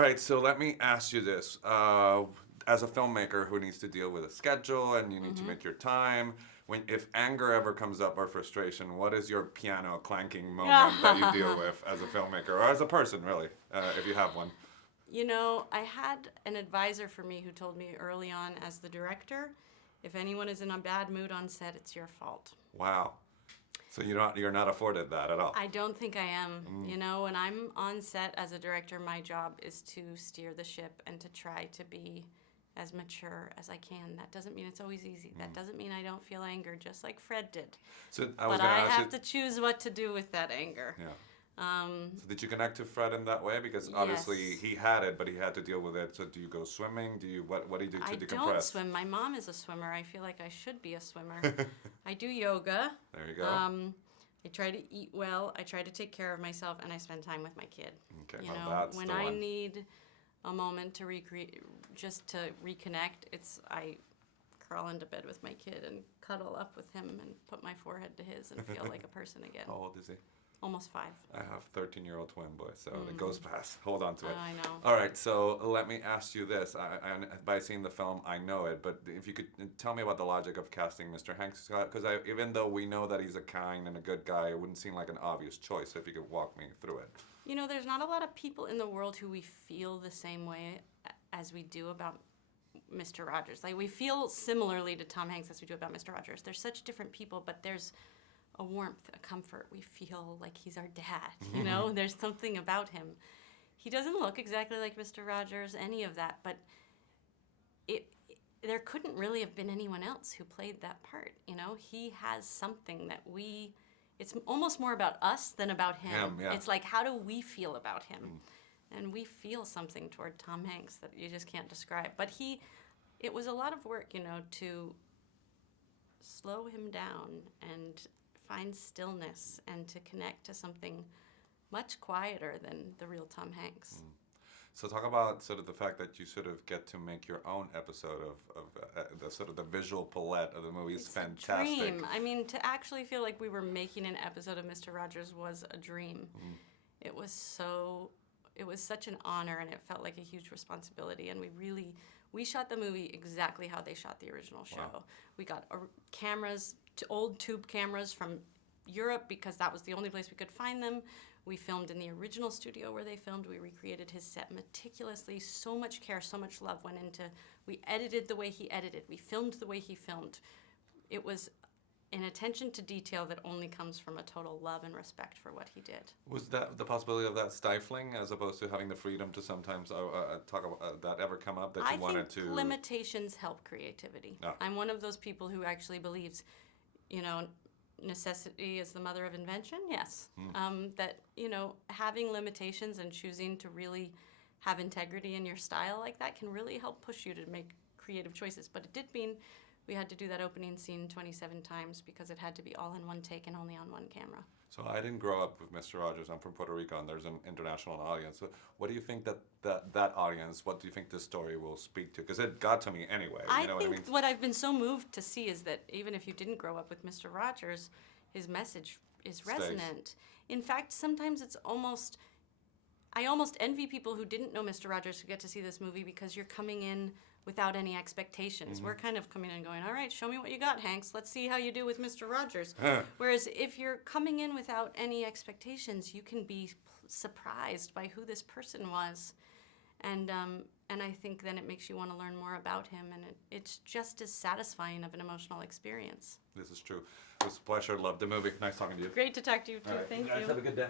All right, so let me ask you this. As a filmmaker who needs to deal with a schedule and you need to make your time, if anger ever comes up or frustration, what is your piano clanking moment that you deal with as a filmmaker or as a person, really, if you have one? You know, I had an advisor for me who told me early on as the director, if anyone is in a bad mood on set, it's your fault. Wow. So you're not afforded that at all. I don't think I am. You know, when I'm on set as a director, my job is to steer the ship and to try to be as mature as I can. That doesn't mean it's always easy. That doesn't mean I don't feel anger, just like Fred did. So But I have to choose what to do with that anger. Yeah. So did you connect to Fred in that way? Because obviously Yes. he had it, but he had to deal with it. So do you go swimming? What do you do to I decompress? don't swim. My mom is a swimmer. I feel like I should be a swimmer. I do yoga. There you go. I try to eat well. I try to take care of myself, and I spend time with my kid. Okay, You well, know, that's when the I one. need a moment to just to reconnect, I crawl into bed with my kid and cuddle up with him and put my forehead to his and feel like a person again. How old is he? Almost 5. I have 13-year-old twin boys, so it goes fast. Hold on to it. I know. All right, so let me ask you this. By seeing the film, I know it, but if you could tell me about the logic of casting Mr. Hanks, because even though we know that he's a kind and a good guy, it wouldn't seem like an obvious choice. So if you could walk me through it. You know, there's not a lot of people in the world who we feel the same way as we do about Mr. Rogers. Like, we feel similarly to Tom Hanks as we do about Mr. Rogers. They're such different people, but there's a warmth, a comfort. We feel like he's our dad, you know? There's something about him. He doesn't look exactly like Mr. Rogers, any of that, but there couldn't really have been anyone else who played that part, you know? He has something that it's almost more about us than about him. Yeah. It's like, how do we feel about him? And we feel something toward Tom Hanks that you just can't describe. But it was a lot of work, you know, to slow him down and find stillness and to connect to something much quieter than the real Tom Hanks. So talk about sort of the fact that you sort of get to make your own episode of the sort of the visual palette of the movie is fantastic. A dream. I mean, to actually feel like we were making an episode of Mr. Rogers was a dream. It was such an honor, and it felt like a huge responsibility. And we shot the movie exactly how they shot the original show. Wow. We got cameras, old tube cameras from Europe because that was the only place we could find them. We filmed in the original studio where they filmed. We recreated his set meticulously. So much care, so much love went into. We edited the way he edited. We filmed the way he filmed. It was an attention to detail that only comes from a total love and respect for what he did. Was that the possibility of that stifling as opposed to having the freedom to sometimes talk about that ever come up that you wanted to? I think limitations help creativity. Ah. I'm one of those people who actually believes, you know, necessity is the mother of invention. Yes. That, you know, having limitations and choosing to really have integrity in your style like that can really help push you to make creative choices. But it did mean we had to do that opening scene 27 times because it had to be all in one take and only on one camera. So I didn't grow up with Mr. Rogers. I'm from Puerto Rico, and there's an international audience. So what do you think that audience, what do you think this story will speak to? Because it got to me anyway. I You know think what I mean? what I've been so moved to see is that even if you didn't grow up with Mr. Rogers, his message is resonant. In fact, sometimes I almost envy people who didn't know Mr. Rogers who get to see this movie because you're coming in without any expectations. We're kind of coming in going, all right, show me what you got, Hanks. Let's see how you do with Mr. Rogers. Whereas if you're coming in without any expectations, you can be surprised by who this person was. And I think then it makes you want to learn more about him, and it's just as satisfying of an emotional experience. This is true. It was a pleasure. Loved the movie. Nice talking to you. Great to talk to you, too. All right. Thank You guys you. have a good day.